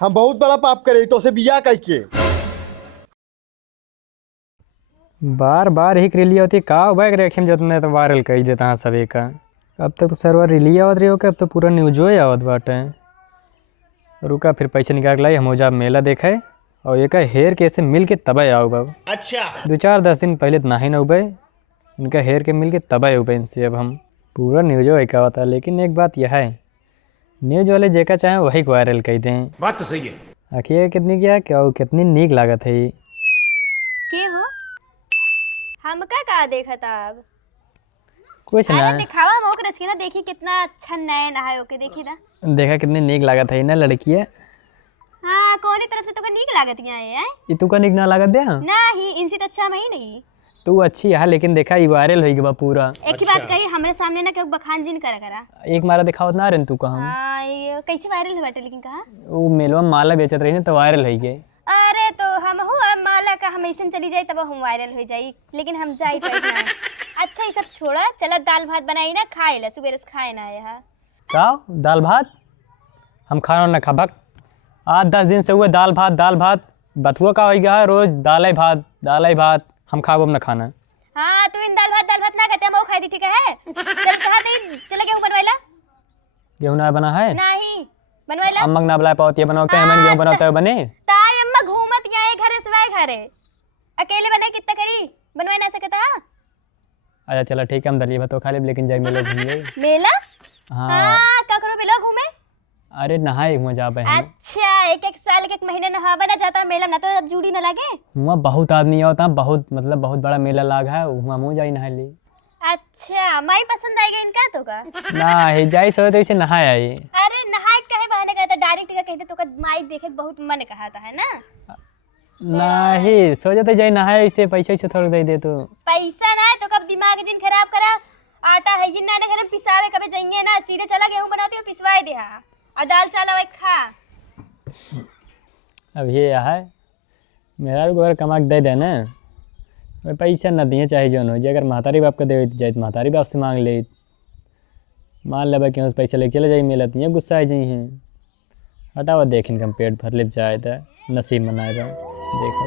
हम बहुत बड़ा पाप करे तो से बिया कह के। बार बार ही रिली होती का बैग रेखम जतने तो वायरल कर देता हाँ सभी का। अब तक तो सर्वर रिली आवत रही हो के अब तो पूरा न्यूजो ही आवत बाटे। रुका फिर पैसे निकाल लाई हम जा मेला देखे और एक हेयर के ऐसे मिल के तब आओ बाबू। अच्छा 2-4-10 दिन पहले तो नहीं न उबे इनका हेयर के मिल के तब उबे इनसे अब हम पूरा न्यूजो ही का होता। लेकिन एक बात यह है न्यूज वाले जेका चाहे वही को वायरल कर दें। बात तो सही है। आखिर कितनी क्या क्या कितनी नीक लागत है ये के हो हमका का देखा था अब कुछ ना दिखावा हम ओकरे के ना देखी कितना अच्छा नया नहायो के देखी ना देखा कितनी नीक लागत है ना लड़की है। हाँ कोनी तरफ से तो का नीक लागत यहाँ है ये तू का नीक ना लागत दे नहीं इनसे तो अच्छा मैं ही नहीं तू अच्छी है लेकिन देखा ये वायरल हो गया पूरा। एक ही बात कही हमारे सामने ना क्यों बखान जिन करा एक मारा दिखावत ना रहे तू कहा हाँ ये कैसे वायरल हो बैठे लेकिन कहा वो मेलवा माला बेचत रही ना तो वायरल हो गए। अरे तो हम हो माला का हम ऐसे चली जाए तब हम वायरल हो जाई लेकिन हम जाई तो अच्छा ये सब छोड़ा चलो दाल भात बनाई ना खाए ला सुबह से खाए ना यहाँ का दाल भात हम खाना ना खबक 8-10 दिन से हुए दाल भात बथुआ का हो गया रोज दाल भात हम खाओ ना खाना। हाँ तू इन दाल भात ना कहते हम वो खाई थी ठीक है चल कहा थे चला गेहूं बनवाइला गेहूं ना बना है नहीं बनवाइला अम्मा ना बुला पाती है बनाते हैं गेहूं बनाते है बने ताई अम्मा घूमत यहाँ घरे सिवाय घरे अकेले बनाए कितना करी बनवाई ना सकता अच्छा चलो ठीक है हम दलिया भात खा ले लेकिन जाए मेला घूमिए मेला हाँ का करो मेला घूमे अरे नहाए हुआ जा पे अच्छा एक साल एक महीने नहावा ना जाता मेला ना तो अब जूड़ी ना लगे वहाँ बहुत आदमी होता बहुत मतलब बहुत बड़ा मेला लाग है वहाँ मुँह जाई नहा ली। अच्छा माई पसंद आएगा इनका तो का ना ही जाई सो तो इसे नहाए आई। अरे नहाए कहे बहाने कहता डायरेक्ट का कहते तो का माई देखे बहुत मन कहता है ना नहीं सोचे तो जाई नहाए इसे पैसे थोड़ा दे दे तो पैसा ना तो कब दिमाग जिन खराब करा आटा है ये ना घर पिसावे कभी जाइए ना सीधे चला गेहूं बनाती हो पिसवाए दे और दाल चावल खा। अब ये है मेरा भी अगर कमा के दे देना पैसा न दिए चाहे जो हो जाए अगर महतारी बाप का दे जाए तो महतारी बाप से मांग ले मान ले क्यों पैसा लेके चले जाए मेला तो गुस्सा आ जाइए हैं हटाओ देख इनका पेट भर ले जाए तो नसीब मनाएगा देखो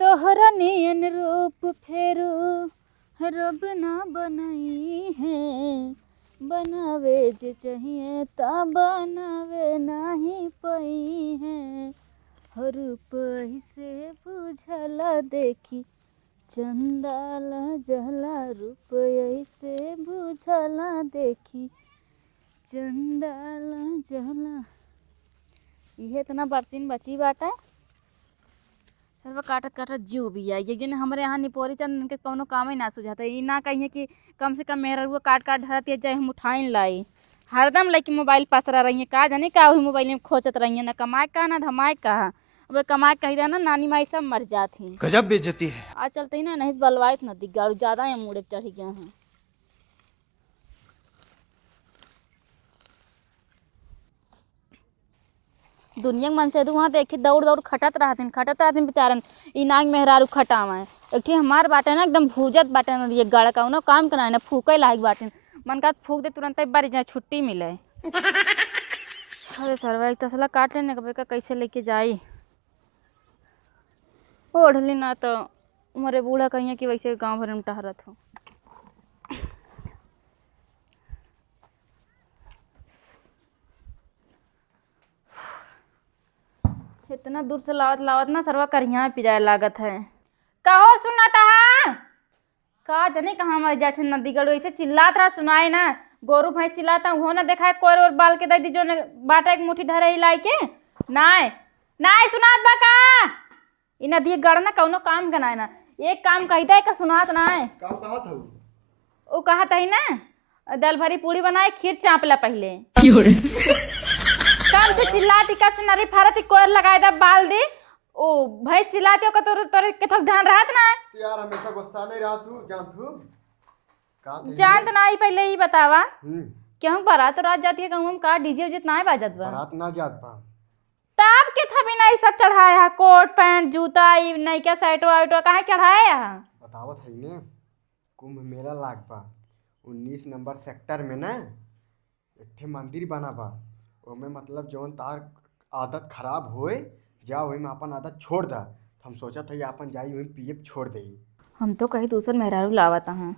तोहरा नियन रूप फेरू रब ना बनाई है बनावे जे चाहिए ता बनावे नहीं पई है रूप ऐसे बुझला देखी चंदाल जला रूप ऐसे बुझला देखी चंदाल जला ये इतना बरसीन बची बाटा सर्व काटत जीव भी है ये जिन हमारे यहाँ निपोरी चंद के कोनो काम ही ना सुझाता ये ना कहिए कि कम से कम मेरा रुआ काट धरती जाए हम उठाइन लाई हरदम लेके मोबाइल पास रह रही है का जाने का वही मोबाइल में खोचत रही है ना कमाए का ना धमाए का अब कमाए कही रहा ना नानी माई सब मर जाती गजब बेइज्जती है आज चलते ही ना नहीं बलवाइत न दिख गया ज़्यादा ही मुड़े चढ़ गया हैं। दुनिया मन से वहाँ देखे दौड़ दौड़ खटत रहते बेचारन ई नाग मेहरारू खटावा है एक ठीक हमार बाटे ना एकदम भूजत बाटे ना ये गड़ का उन्होंने काम कराए ना फूके लायक बाटे मन का फूक दे तुरंत बारी जाए छुट्टी मिले अरे सरवा एक तसला काट लेने का कैसे लेके जाई ओढ़ली ना तो हमारे बूढ़ा कहिए कि वैसे गांव भर में टहरत हो इतना दूर से लावत लावत ना सरवा करिया पिजाए लागत है कहो सुनाता है का जने कहाँ मर जाते नदी गढ़ ऐसे चिल्लात रहा सुनाए ना गोरू भैंस चिल्लाता वो ना देखा है कोर और बाल के दे दी जो ने बाटा एक मुट्ठी धरे लाई के नाय नाय सुनात बा का इ नदी गढ़ ना कौनो काम का ना एक काम कहता है का सुनात ना है वो कहता है ना दाल भरी पूड़ी बनाए खीर चापला पहले काम से चिल्लाती कब से नरी फारती कोर लगाए दा बाल दे ओ भैंस चिल्लाती हो का तोरे के थोक ध्यान रहत ना यार हमेशा गुस्सा नहीं रहा तू जानत ना ही पहले ही बतावा क्यों बारात रात जाती है कहूं का डीजे उजे ना बाजत बा बारात ना जात बा ताप के थबी नहीं सब चढ़ाया है कोट पैंट जूता नहीं क्या शर्ट वाइट काहे चढ़ाया है बतावत है ने कुंभ मेला लाग बा 19 नंबर सेक्टर में ना एक ठे मंदिर बना बा, ओमे मतलब जौन तार आदत खराब होए जा वही में अपन आदत छोड़ दा। हम सोचा था अपन जाई वही पीएफ छोड़ दे। हम तो कहीं दूसर मेहरारू लावता हैं।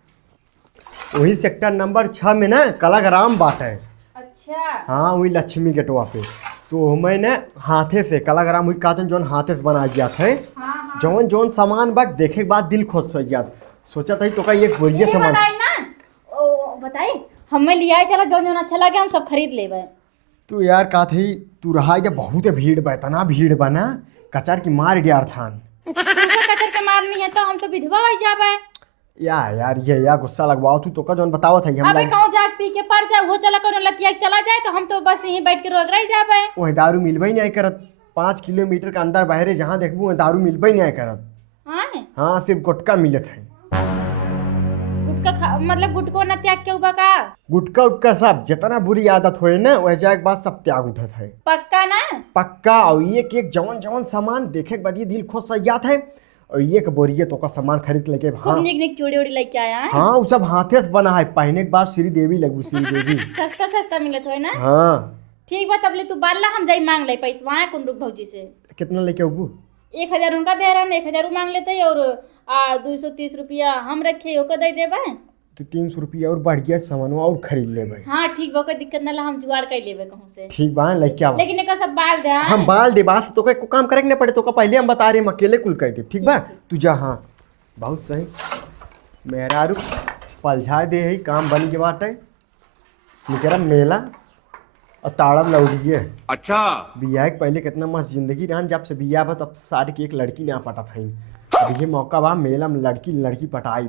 वही सेक्टर नंबर 6 में ना कलाग्राम बात है। अच्छा। हाँ वही लक्ष्मी गेटवा पे। तो मैंने हाथे से कलाग्राम हुई कातन जौन हाथे से बना गया था। हाँ। जौन जौन सामान बा देखे के बाद दिल खुश हो गया। सोचा था तो का ये बोलिए सामान बताई ना, ओ बताई हमें लिया चला जौन जौन अच्छा लगे हम सब खरीद लेबे। तू यार का थी तू रहा या बहुत भीड़ बा, इतना भीड़ बना कचार की मार गया थान। कचर के मारनी है तो हम तो विधवा हो जाबे। यार ये गुस्सा लगवाओ तू का जौन बताओ था हम अबे कहूं जाग पी के पर जा वो चला कोनो लतिया चला जाए तो हम तो बस यहीं बैठ के रोग रह जाबे। वही दारू मिलबे ही नहीं करत। 5 किलोमीटर के अंदर बाहर जहाँ देखबू वहीं दारू मिलबे ही नहीं करत। हाँ सिर्फ गुटका मिलत है। गुटका मतलब गुटको न त्याग के उबा का? गुटका उटका सब जितना बुरी आदत होए ना वैसा एक बात सब त्याग उठत है। पक्का ना? पक्का। और एक एक जवन जवन सामान देखे के बाद ये दिल खुश हो जात है। और एक बोरिए तो का सामान खरीद लेके हाँ खूब निक चूड़ी उड़ी लेके आया है। हाँ वो सब हाथे से बना है। पहने के बाद श्री देवी लगू श्री देवी। सस्ता सस्ता मिलत है ना? हाँ ठीक बा तब ले तू बाल्ला हम जाई मांग ले पैसा वहाँ कुंडुक भौजी से। कितना लेके उगू? 1000 उनका दे रहा 1000 मांग लेते और 230 रुपया हम रखे ओका दे देबे। तो 300 रुपया और बढ़ गया सामान और खरीद लेबे। हाँ ठीक बा कोई दिक्कत ना ला हम जुगाड़ कर लेबे कहूं से। ठीक बा लेके आवा। लेकिन एका सब बाल दे। हम बाल दे बास तो को काम करे के ना पड़े तो का पहले हम बता रहे हम अकेले कुल कह दे। ठीक बा तू जा। हाँ बहुत सही मेहरारू पलझा दे है काम बन के बाटे निकरा मेला और ताड़म लौड़िए। अच्छा बियाह के पहले कितना मस्त जिंदगी रहन। जब से बियाह बा तब सारी की एक लड़की ना पटा था। अब ये मौका बा मेला में लड़की पटाई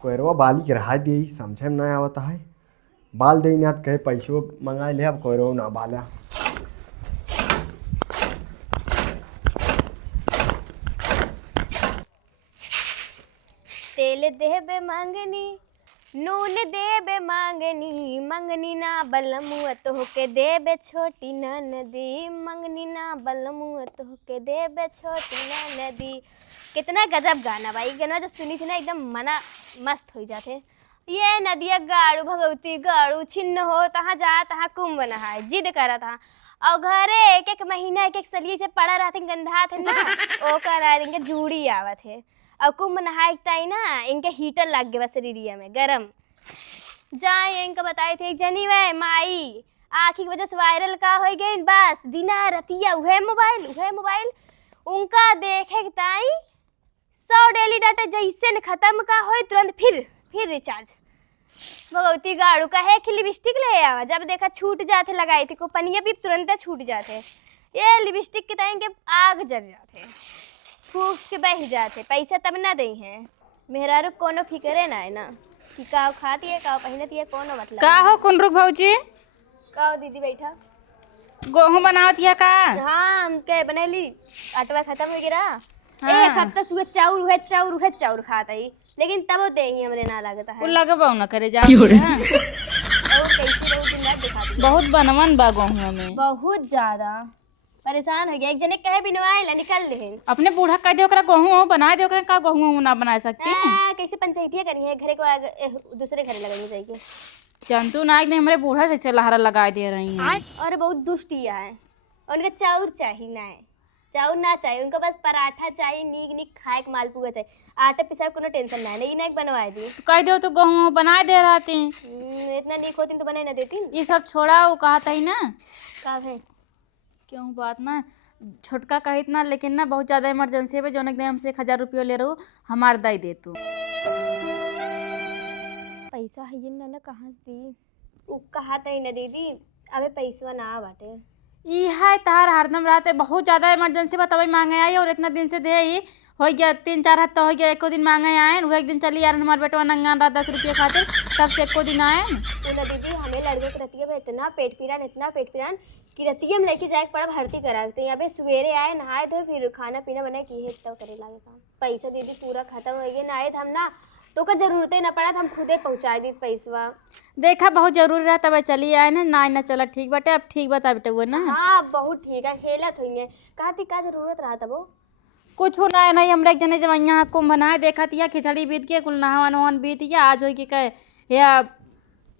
कोयरवा बाली के रहा दे समझे में ना आवता है। बाल दे ना कहे पैसों मंगा ले अब कोयरो ना बाला। तेल देबे मांगनी नून देबे मांगनी मंगनी ना बलमुआ तोहके देबे छोटी नदी मंगनी ना बलमुआ तोहके देबे छोटी नदी। कितना गजब गाना भाई। गाना जब सुनी थी ना एकदम मना मस्त हो जाते। ये नदिया गाड़ू भगवती गाड़ू छिन्न हो तहाँ जा तहाँ कुंभ नहाए जिद करा था। और घरे एक एक महीना एक एक सलिए से पड़ा रहते गंधा थे ना ओ करा इनके जूड़ी आवत है। और कुंभ नहाए ताई ना इनके हीटर लग गए शरीरिया में गरम जाए इनका बताए थे जनी वे माई आँखी की वजह से वायरल का हो गई। बस दिना रतिया उहे मोबाइल उनका देखे ताई 100 डेली डाटा जैसे न खत्म का हो तुरंत फिर रिचार्ज। भगवती गाड़ू का है कि लिपस्टिक ले आवा जब देखा छूट जाते लगाई थी को पनिया भी तुरंत छूट जाते। ये लिपस्टिक के टाइम के आग जल जाते फूक के बह जाते पैसा तब ना दे हैं। मेहरारू कोनो फिक्रे ना है ना कि काव खाती है काव पहनती है कोनो मतलब का हो कुंडुक भौजी? काव दीदी बैठा गेहूं बनावत है का? हाँ हम के बनैली आटवा खत्म हो गया। हाँ। एक हफ्ता सुबह चाउर खाता ही लेकिन तब वो देंगे हमरे ना लगता है। वो लगबा न करे जा। वो कैसे रोज दिन रात दिखा दी। बहुत बनवन बा गेहूं में। बहुत ज्यादा परेशान हो गया। एक जने कहे बिनवाए ला निकल रहे अपने बूढ़ा कह दे ओकरा गेहूं बना दे ओकरा का गेहूं ना बना सकती। कैसे पंचायतिया करी है घरे को दूसरे घरे लगानी चाहिए। चंतु नायक ने हमारे बूढ़ा से लहरा लगा दे रही हैं। और बहुत दुष्टिया है उनका चाउर चाहिए ना है चाउर ना चाहिए उनका बस पराठा चाहिए नीक खाए के मालपुआ चाहिए। आटा पिसा कोनो टेंशन ना है नहीं ना बनवा दी तो कह दो तो गेहूं बना दे रहती। इतना नीक होती तो बने ना देती। ये सब छोड़ा वो कहा था ही ना का है क्यों बात ना छोटका कही ना लेकिन ना बहुत ज्यादा इमरजेंसी है जो हमसे 1000 रुपया ले रहा हूँ हमार दई दे तू। पैसा है ये ना कहाँ से दी उ कहा था ना दीदी अबे पैसा ना बाटे ई है तार हरदम रात बहुत ज्यादा इमरजेंसी बा तभी मांगे आई और इतना दिन से दे ही हो गया 3-4 हफ्ता हो गया। एको दिन मांगे आए वो एक दिन चली यार हमारे बेटवा नंगा रहा 10 रुपये खातिर तब से एको दिन आए ना दीदी हमें लड़के के रतिया में इतना पेट पीरान कि रतिया में लेके जाए पड़ा भर्ती कराते हैं। अबे सवेरे आए नहाए धोए फिर खाना पीना बनाए की तब करे लागे काम। पैसा दीदी पूरा खत्म हो गया ना आए हम ना तो का जरूरत ही ना पड़ा हम खुदे पहुँचा दी पैसा। देखा बहुत जरूरी रहा तब चली आए ना चला ठीक बाटे अब ठीक बता बेटे वो ना। हाँ बहुत ठीक है खेला थी कहा थी का जरूरत रहा था वो कुछ होना है नहीं हमरा एक जने जब यहाँ कुंभ बनाए देखा थिया खिचड़ी बीत के कुल नहावन वहान बीत गया आज हो कि कहे या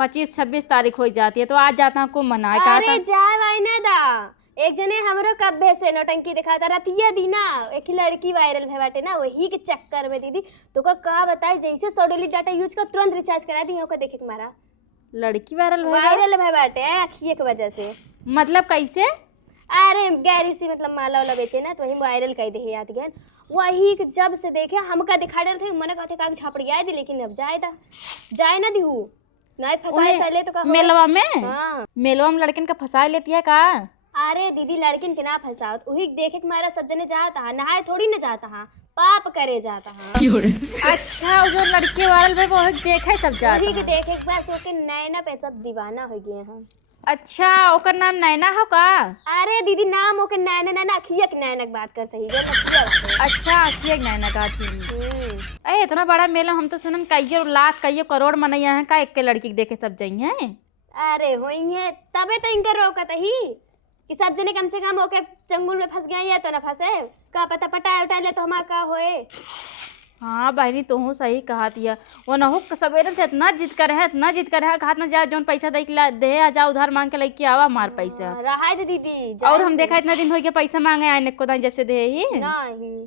25-26 तारीख हो जाती है तो आज जाता हूँ कुंभ मनाए कहा अरे था। जाए भाई ना दा एक जने हमरो कब्बे से नौटंकी दिखाता रतिया दी ना एक लड़की वायरल भे बाटे ना वही के चक्कर में दीदी तो का बताए जैसे 100 डेली डाटा यूज कर तुरंत रिचार्ज करा दी ओका देखे के मारा लड़की वायरल वायरल भे बाटे अखिए के वजह से मतलब कैसे? अरे गैरी सी मतलब माला वाला बेचे ना तो वही वायरल कर दे याद गन वही के जब से देखे हमका दिखा रहे थे मन कहते का झापड़िया दी लेकिन अब जाए ना दिहू नहीं फंसाए चले तो का मेलवा में हाँ मेलवा में लड़किन का फंसा लेती है का? अरे दीदी लड़किन के ना फंसाओ वही देखे के मारा सब जने जाता है नहाए थोड़ी ना जाता है पाप करे जाता है अच्छा वो जो लड़की वायरल है वो देखे सब जाता वही के है। देखे के बाद सोचे नैना पे सब दीवाना हो गए हैं। अच्छा ओकर नाम नैना हो का? अरे दीदी नाम ओके नैना नैना अखिया के नैना के बात करते ही अच्छा अखिया नैना का थी। अरे इतना बड़ा मेला हम तो सुनन कईयो लाख कईयो करोड़ मनैया है का एक के लड़की के देखे सब जाई हैं। अरे होई है तबे तो इनका रोकत ही कि सब जने कम से कम ओके चंगुल में फंस गए या तो ना फंसे का पता पटाए उठाए ले तो हमारा का होए। हाँ बहनी तू सही कहा दिया वो नहु सवेरे से इतना जिद करे है कहा ना जा जौन पैसा दे आ जा उधार मांग के लेके आवा हमार पैसा रहा है दीदी और हम देखा इतना दिन हो गया पैसा मांगे आने को जब से दे ही नहीं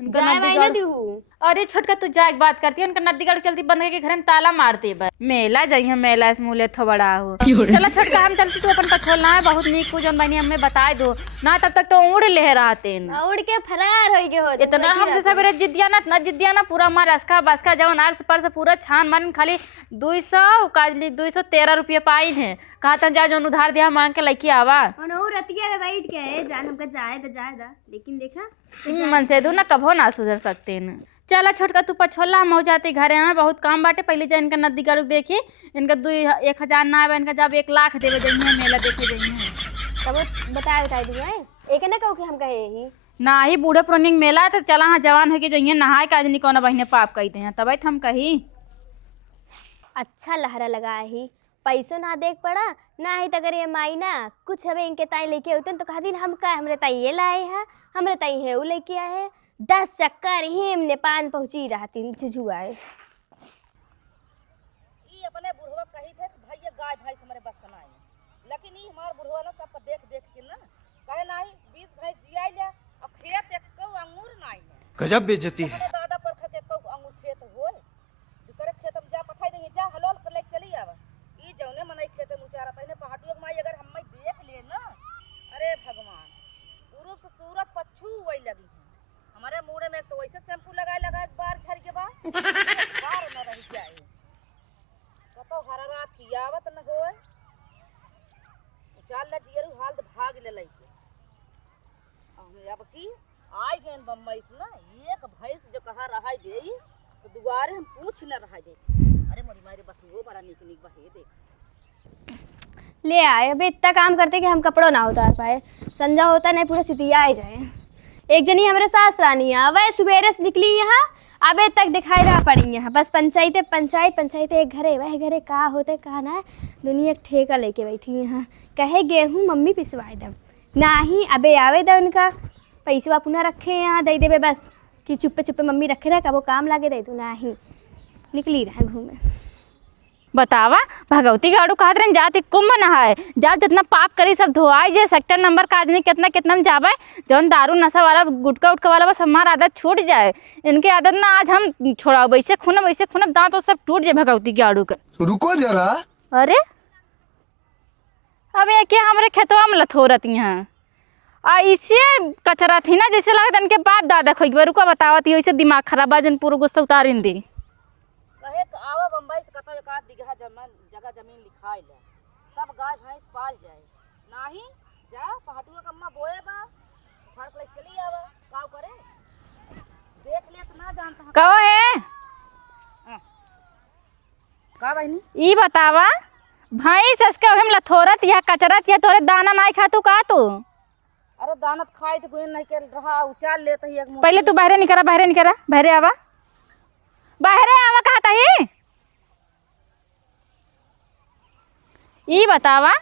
उनका जाए नदी भाई ना गाड़- दिहू अरे छोटका तू जा एक बात करती है उनका नदी गाड़ी चलती बंद करके घर में ताला मारते बस मेला जाइए मेला इस मूल्य थो बड़ा हो चलो छोटका हम चलती तू अपन पछोलना है बहुत नीक को जौन बहनी हमें बताए दो ना तब तक तो उड़ ले रहते उड़ के फरार हो गए हो इतना हमसे सवेरे जिद्दिया ना पूरा मार अस्का बसका जवन आर्स पर से पूरा छान मान खाली 200 काजली 213 रुपये पाई है कहा था जा जौन उधार दिया मांग के लेके आवा रतिया में बैठ के है जान हमका जाए दा लेकिन देखा मन से दो ना कभो ना सुधर सकते न चला छोटका तू पछोला हम हो जाते घरे हैं बहुत काम बाटे पहले जा इनका नदी गाड़ू देखी इनका 1,000 ना आवे इनका जब 1 लाख देवे जाइए मेला देखे जाइए तब बताए दिया है एक ना कहो कि हम कहे ही ना ही बूढ़े पुरानी मेला है तो चला हाँ जवान होके जाइए नहाए का आदमी कौन बहने पाप कहते हैं तब हम कही अच्छा लहरा लगा ही पैसों ना देख पड़ा ना ही तगर ये माई ना कुछ हमें इनके ताई लेके होते तो कहा दिन हम का हमरे ताई ये लाए हैं हमरे ताई है वो लेके आए हैं 10 चक्कर ही हमने पान पहुंची रहती झुझुआए ई अपने बुढ़वा कही थे कि भैया गाय भैंस हमारे बस का नहीं लेकिन ई हमार बुढ़वा ना सबका देख के ना कहे नहीं 20 भैंस जिया ले अब खेत एक को अंगूर नहीं है गजब बेइज्जती है। अपने दादा पर खेत को अंगूर खेत होए दूसरे खेत में जा पठाई देंगे जा हलोल कर ले चली आवा ई जौने मनई खेत में उचारा पहले पहाड़ियों माई अगर हम देख ले ना अरे भगवान पूरब से सूरत पछू वही लगी हमारे मुंह में तो वैसे शैम्पू लगाए बार झड़ के बाद बार न रह जाए कतो हरा रात की आवत न होए चाल ल जियरू हाल तो भाग ले लइके हम अब की आई गए बम्बई से ना एक भैंस जो कहा रहा दे तो दुबारे हम पूछ न रहा दे अरे मोरी मारी बकरी बड़ा निक बहे देख ले आए अबे इतना काम करते कि हम कपड़ों ना उतार पाए संजा होता नहीं पूरा सितिया आ जाए एक जनी हमारे सास रानी है वह सुबेरे से निकली यहाँ अबे तक दिखाई रहा पड़ी यहाँ बस पंचायत एक घरे वह घरे का होते कहा ना दुनिया ठेका लेके बैठी यहाँ कहे गेहूँ मम्मी पिसवाए दम ना ही अबे आवे द उनका पैसे पुनः रखे यहाँ दे देवे बस कि चुप्पे मम्मी रखे रहे का वो काम लागे दे तू ना ही निकली रहा घूमे बतावा भगवती गाड़ू कहत रहे जाते कुंभ नहाए जब जितना पाप करी सब धोआई जे सेक्टर नंबर का आदमी कितना में जावे जौन दारू नशा वाला गुटका उटका वाला बस हमारा आदत छूट जाए इनके आदत ना आज हम छोड़ा वैसे खूनब दांत तो सब टूट जाए भगवती गाड़ू का रुको जरा। अरे अब ये क्या हमारे खेतवा में लथोरत यहाँ आ इसे कचरा थी ना जैसे लगता इनके बाप दादा खोई रुका बतावत ही वैसे दिमाग खराब जन पूरा गुस्सा उतारिन दी कहे तो आवा बम्बई से कतो 1 बीघा जमीन लिखाई ले तब गाय भैंस पाल जाए नाही जा पहाटुआ कम्मा बोए बा फर्क ले चली आवा काव करे देख ले तो ना जानता कहो है का बहनी ई बतावा भैंस इसके हम लथोरत या कचरत या तोरे दाना नहीं खातू का तू अरे दानत खाई तो कोई नहीं कर रहा उचाल लेते ही एक मुट्ठी। पहले तू बहरे निकरा बहरे आवा कहता ही ई बतावा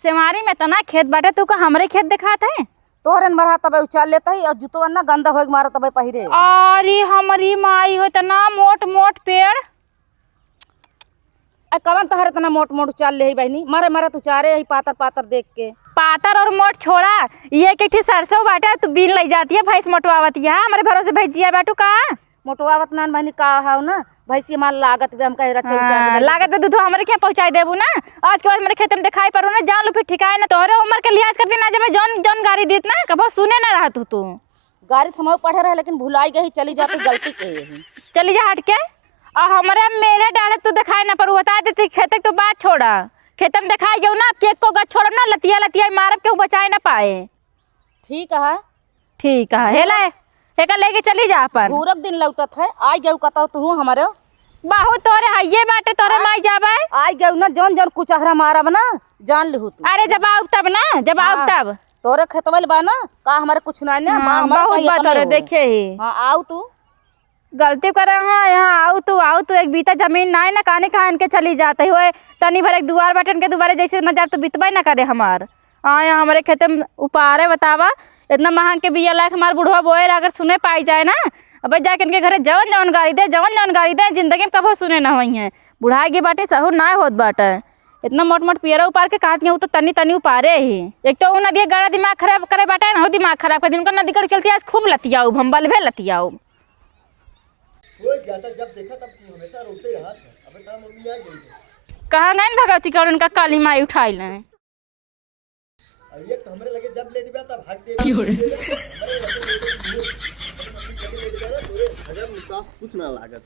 सेमारी में तना खेत बाटे तू का हमरे खेत दिखात है तोहरन मरहा तब उचाल लेते ही और जुतवा ना गंदा होए मारा तब पहिरे अरे हमारी माई हो तना मोट पेड़ कवन तहर इतना मोट मोट चाल ले बहनी, मरे मरे तू चारे ही पातर पातर देख के। पातर और मोट छोड़ा, ये के सरसों बाटे तू बीन लग जाती है भैंस मोटवावत है हमारे भरोसे भैजिया बाटू का मोटवावत नान बहनी का हाउ ना भैंसी माल लागत भी हम कह रहा लागत है दूध हमारे क्या पहुंचाई देबू ना। आज के बाद मेरे खेत में दिखाई पड़ो ना, जान लो फिर ठिकाए ना, तोहरे उम्र के लिहाज करती ना, जब जौन जौन गाड़ी देत ना कबो सुने ना रहा तू गाड़ी थमाऊ पढ़े रहे लेकिन भुलाई गई, चली जाती गलती के चली जा हट के। और हमारे मेरे डाले तू दिखाई ना पड़ू, बता देती खेत तो बात छोड़ा, खेत में दिखाई गयो ना केक को गच छोड़ब ना, लतिया लतिया मारब के बचाए ना पाए। ठीक है ठीक है हेला हेका लेके चली जा अपन पूरब दिन लौटत है। आई गऊ कतौ तू हमारे बाहु तोरे हइये बाटे तोरे माई जाबे। आई गऊ ना जौन जौन कुचहरा मारब ना जान लिहू तू। अरे जब आऊ तब ना, जब आऊ तब तोरे खेतवल बा ना का हमारे कुछ ना ना मां हमारे बहुत चाहिए बात तमे तोरे हो। देखे ही हां आऊ तू गलती करे। हाँ यहाँ आऊ तू एक बीता जमीन ना है ना काने कहान के चली जाते हुए तनी भर एक दुआर बटन के दुआरे जैसे न जा तो बितबा ना करे हमार। हाँ यहाँ हमारे खेते में उपारे बतावा इतना महंग के बिया लायक हमार बुढ़वा बोए अगर सुने पाई जाए ना, अब जाके इनके घरे जवन जवन गाड़ी दे जिंदगी में कभी सुने ना हुई हैं। बुढ़ाई के बाटे सहू ना होत बाटे, इतना मोट मोट पियरा उपार के कहती हूँ तो तनी तनी उपारे ही। एक तो नदी गाड़ा दिमाग खराब करे बाटे ना, दिमाग खराब कर दिन नदी कर चलती आज खूब लतियाऊ भम्बल भे लतियाऊ। कहाँ गए भगवती का उनका काली माई उठाई लें कुछ ना लागत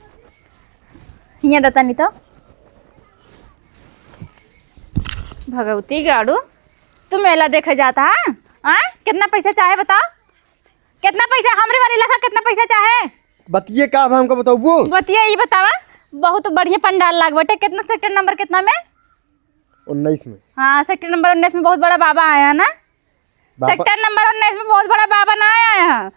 यहाँ दता नहीं तो भगवती गाड़ू तू मेला देखे जाता है। कितना पैसा चाहे बताओ, कितना पैसा हमरे वाली लखा कितना पैसा चाहे बतिए का अब हमको बताओ। बतिया ये बतावा बहुत बढ़िया पंडाल लाग बटे। कितना सेक्टर नंबर कितना में 19 में। हाँ सेक्टर नंबर 19 में बहुत बड़ा बाबा आया ना। सेक्टर नंबर 19 में बहुत बड़ा बाबा ना आया है,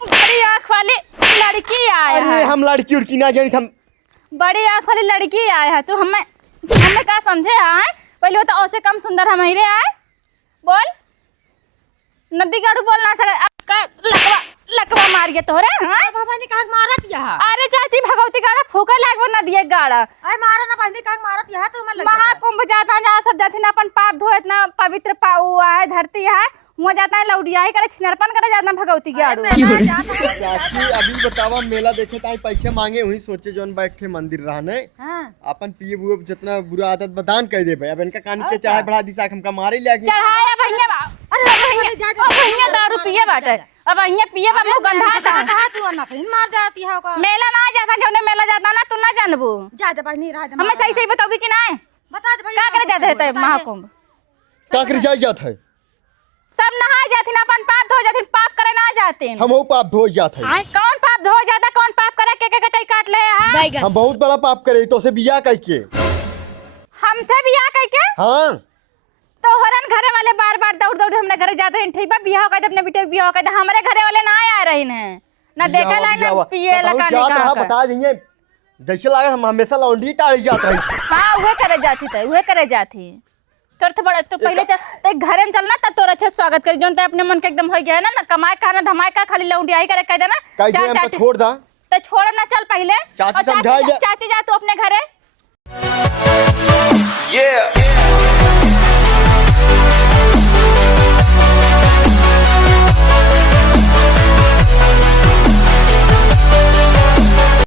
बड़ी आँख वाली लड़की आया है। हम लड़की उड़की ना जानी हम बड़ी आँख वाली लड़की आया है। तो हमें क्या समझे आए पहले तो ऐसे कम सुंदर हम रे आए बोल नदी गाड़ू बोल ना सके लकवा मार गया तोरे। हां बाबा ने कहा मारत यहा। अरे चाची भगवती गाड़ा फूका लागबो नदी एक गाड़ा अरे मारा ना बहनी कहा मारत यहा तो मन महाकुंभ जाता जहाँ सब जाते ना अपन पाप धोए इतना पवित्र पाऊ है धरती है वहाँ जाता है लौडिया ही करे छिनरपन करे जाता भगवती गाड़ू। चाची अभी बतावा मेला देखे ताई पैसे मांगे वही सोचे जोन बैठे मंदिर रहने अपन पिए बुए जितना बुरा आदत बदान कर दे भाई। अब इनका कान के चाहे बढ़ा दिशा हमका मारे ले चढ़ाया भैया। अरे भैया दारू पिए बाटे अब भैया पिए बा मुंह गंधा था तू ना फिर मार जाती है का मेला ना जाता जौने मेला जाता ना तू ना जानबू जा दे बहनी रह जा हमें सही सही बताओगी कि ना बता दे भैया का करे जाते है महाकुंभ का कर जात है सब नहाए जाते ना अपन पाप धो जाते पाप करे ना जाते हम वो पाप धो जात है। कौन पाप धो जाता कौन पाप करे के कटाई काट ले हां हम बहुत बड़ा पाप करे तो से बिया कह के हमसे बियाह कह के। हां तो हरन घरे वाले बार बार दौड़ दौड़ हमने घरे जाते हैं ठीक बा बियाह कर अपने बेटे बियाह कर हमारे घरे वाले ना आ रहे हैं ना देखे ला ना पिए ला का जात बता दिए जैसे लगा हम हमेशा लौंडी ताड़ी जात है। हां उहे करे जाती थे उहे करे जाती तोर तो बड़ा तो पहले चल ते घरे में चलना तब तोर अच्छे स्वागत कर जोन ते अपने मन के एकदम हो गया है ना कमाए खाना धमाए का खाली लौंडी आई करे कह देना कह दे हमको छोड़ दा तो छोड़ ना चल पहले चाची समझा चाची जा तू अपने घरे। Yeah.